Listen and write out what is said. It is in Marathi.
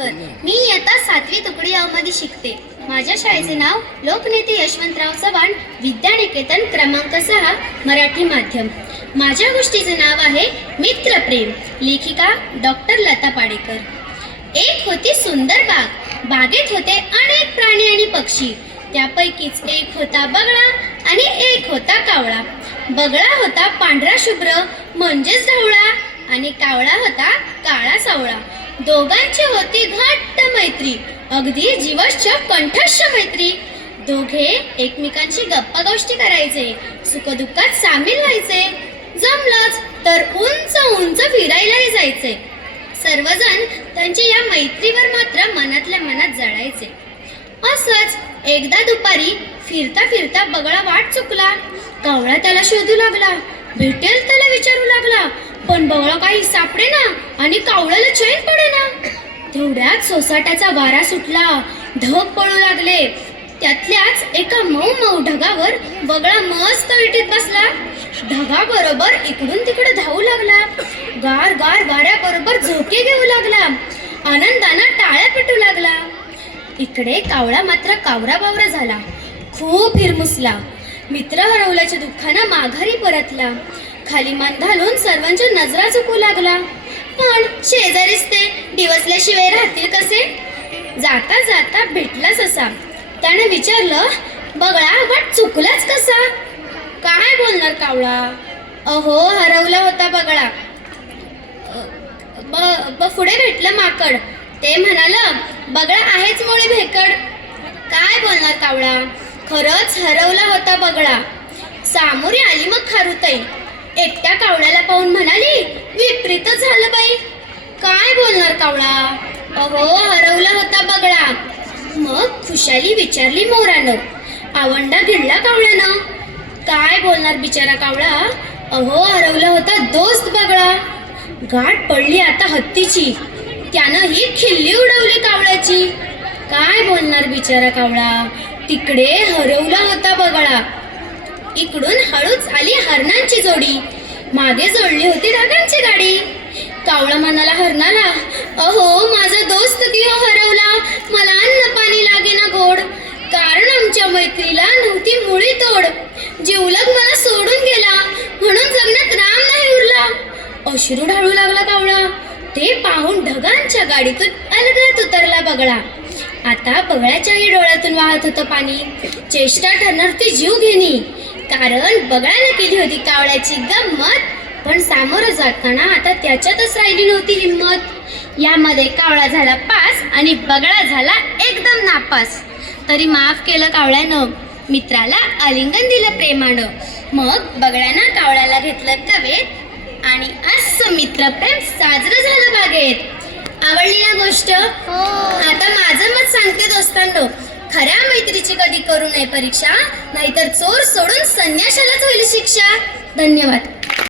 पाडकर मी इयत्ता सातवी तुकडी अ शिकते. माझ्या शाळेचे नाव लोकनेते यशवंतराव चव्हाण विद्यानिकेतन क्रमांक सहा मराठी माध्यम. माझ्या गोष्टीचे नाव आहे मित्रप्रेम लेखिका डॉक्टर लता पाडेकर. एक होती सुंदर बाग बागेत होते अनेक प्राणी आणि पक्षी. त्यापैकीच एक होता बगळा आणि एक होता कावळा. बगळा होता पांढरा शुभ्र म्हणजेच ढवळा आणि कावळा होता काळा सावळा. दोघांची होती घट्ट मैत्री अगदी जीवश्च कंठस्थ मैत्री. दोघे एकमेकांशी गप्पा गोष्टी करायचे सुखदुःखात सामील व्हायचे. जमलंच तर उंच उंच फिरायलाही जायचे. सर्वजण त्यांच्या या मैत्रीवर मात्र मनातल्या मनात जळायचे. असंच एकदा दुपारी फिरता फिरता बगळा वाट चुकला. कावळा त्याला शोधू लागला भेटेल त्याला विचारू लागला पण बगळा काही सापडे ना आणि कावळ्याला चैन पडे ना तेवढ्यात सोसाट्याचा वारा सुटला. ढग पळू लागले. त्यातल्याच एका मऊ मऊ ढगावर बगळा मस्त विटीत बसला. ढगाबरोबर इकडून तिकडे धावू लागला. गार गार वाऱ्याबरोबर झोके घेऊ लागला. आनंदानं टाळ्या पिटू लागला. इकडे कावळा मात्र कावरा बावरा झाला. खूप हिरमुसला. मित्र हरवल्याच्या दुःखानं माघारी परतला. खाली मान घालून सर्वांच्या नजरा चुकू लागला. पण शेजारीच ते दिवसल्याशिवाय राहतील कसे? जाता जाता भेटलाच असा. त्याने विचारलं बगळा वाट चुकलाच कसा? काय बोलणार कावळा? अहो हरवला होता बगळा. ब ब- पुढे भेटलं माकड. ते म्हणालं बगळा आहेच मुळे भेकड. काय बोलणार कावळा? खरंच हरवला होता बगळा. सामोरी आली मग खारुताई. एकट्या कावळ्याला पाहून म्हणाली विपरीतच झालं बाई काय बोलणार कावळा अहो हरवला होता बगळा. मग खुशाली विचारली मोरानं. आवंडा गिळला कावळ्यानं. काय बोलणार बिचारा कावळा? अहो हरवला होता दोस्त बगळा. गाठ पडली आता हत्तीची. त्यानं ही खिल्ली उडवली कावळ्याची. काय बोलणार बिचारा कावळा? तिकडे हरवला होता बगळा. इकडून हळूच आली हरणांची जोडी. मागे जोडली होती ढगांची गाडी. कावळा म्हणाला हरणाला आमच्या मैत्रीला नव्हती मुळी तोड. जिवलग मला सोडून गेला. म्हणून जगण्यात राम नाही उरला. अश्रू ढाळू लागला कावळा. ते पाहून ढगांच्या गाडीतून अलगत उतरला बगळा. आता बगळ्याच्याही डोळ्यातून वाहत होतं पाणी. चेष्टा ठरणार ती जीव घेणी. कारण बगळ्याने केली होती कावळ्याची गंमत. पण सामोरं जाताना आता त्याच्यातच राहिली नव्हती हिंमत. यामध्ये कावळा झाला पास आणि बगळा झाला एकदम नापास. तरी माफ केलं कावळ्यानं. मित्राला आलिंगन दिलं प्रेमानं. मग बगळ्यानं कावळ्याला घेतलं कवेत आणि असं मित्रप्रेम साजरं झालं बागेत. आवडली ना गोष्ट आता माझं मत सांगते दोस्तांनो. खऱ्या मैत्रीची कधी करू नये परीक्षा नाहीतर चोर सोडून संन्याशालाच होईल शिक्षा. धन्यवाद.